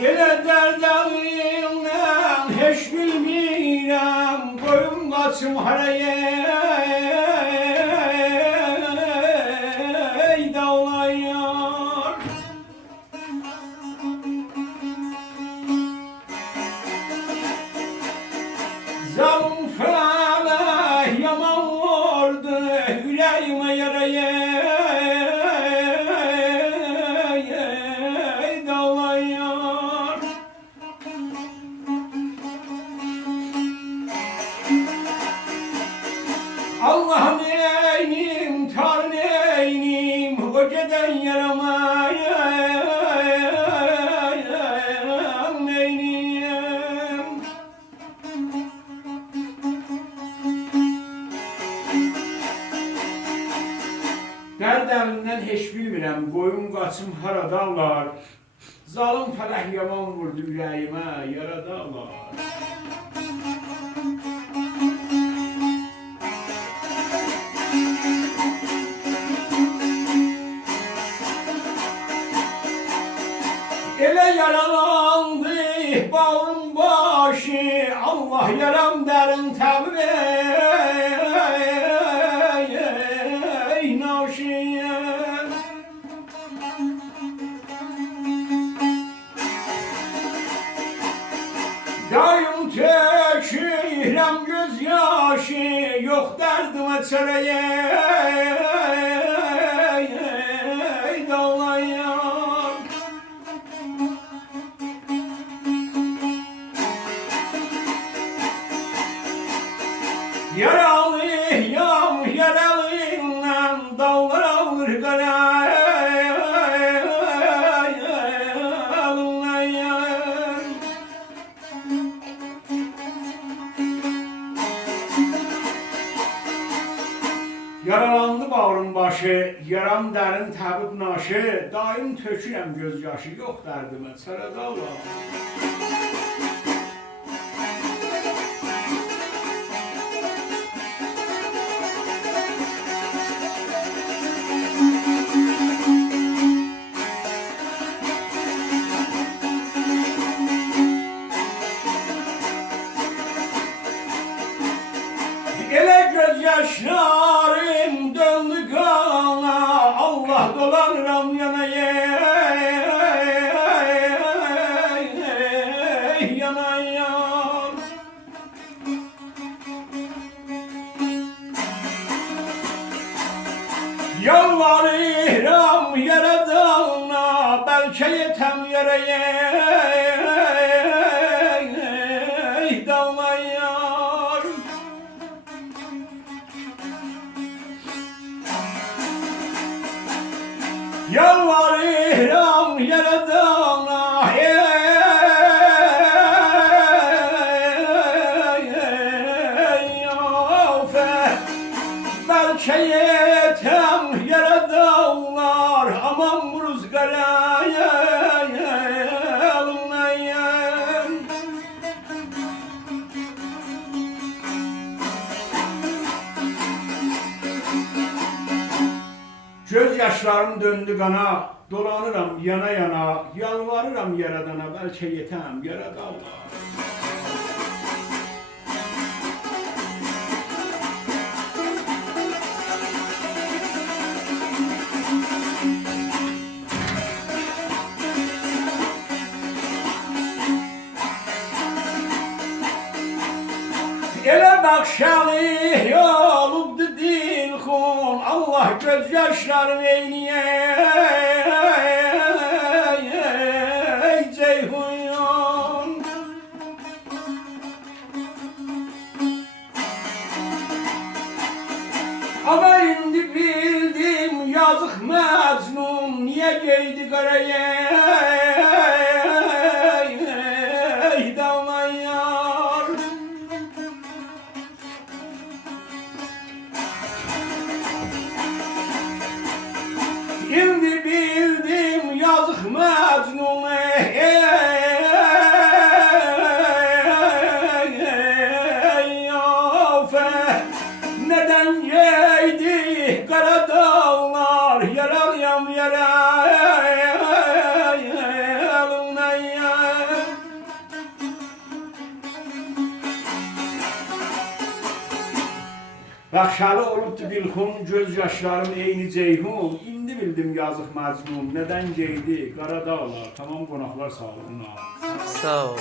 Ele derdağından hiç bilmirəm, koyum kaçım haraya dağlayar. Zalim felek yaman vurdu yüreğime yaraya. Allah'ım neynim, Tanrı neynim, o geden yarama neynim. Dərdəmdən heç bilmirəm, qoyum qaçım haradarlar. Zalim fələk yaman vurdu ürəyimə, yaradarlar. Ele yaralandı bağrım başı, Allah yaram derin tabip ey naşiye. Daim tökürəm gözyaşı, yok derdime çareye dağlayan. Yaralıyam, yaralıyam, dağlar alır karayalıyam. Yaralandı bağrım başı, yaram derin tabip naşı, daim tökürəm gözyaşı, yok derdime çaradağlar. Ele gözyaşlarım döndü kana, Allah dolanıram yanaya yanaya. Yalvarıram yaradana, belki yetem yaraya dağlayar. Yalvarıram yaradana, belki yetem yaradanlar, aman bu rüzgara alınayım. Göz yaşlarım döndü kana, dolanıram yana yana, yalvarıram yaradana, belki yetem yaradanlar. Ele bakşalı olubdu dilxun, Allah gözyaşlarım eyniye ceyhun. Ama indi bildim yazık Mecnun, niye giydi karaya dağlayar. Şimdi bildim yazık Mecnun, neden yeydi kara dağlar, yaralıyam yaralıyam. Bəxşəli olubdu dilxun, göz yaşlarım eyni ceyhun. İndi bildim yazıq Məcnun, nədən geydi, qara dağlar. Tamam qonaqlar sağ olun. Sağ ol.